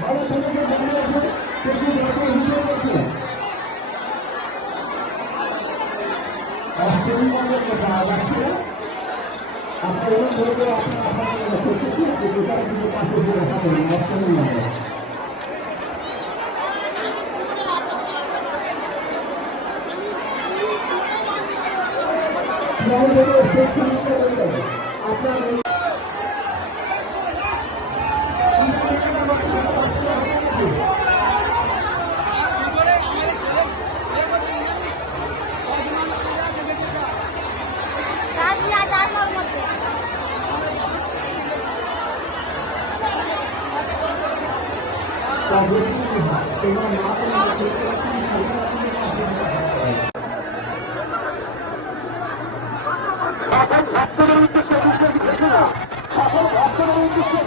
많은 사람들 만나서 대신 나고 인정했습니다. 아, 재미있는 거다 알았어요? 아까 오늘 저렇게 아파하는 সকল ভক্তদের উদ্দেশ্যে অভিষেক দেখে না সকল ভক্তদের উদ্দেশ্যে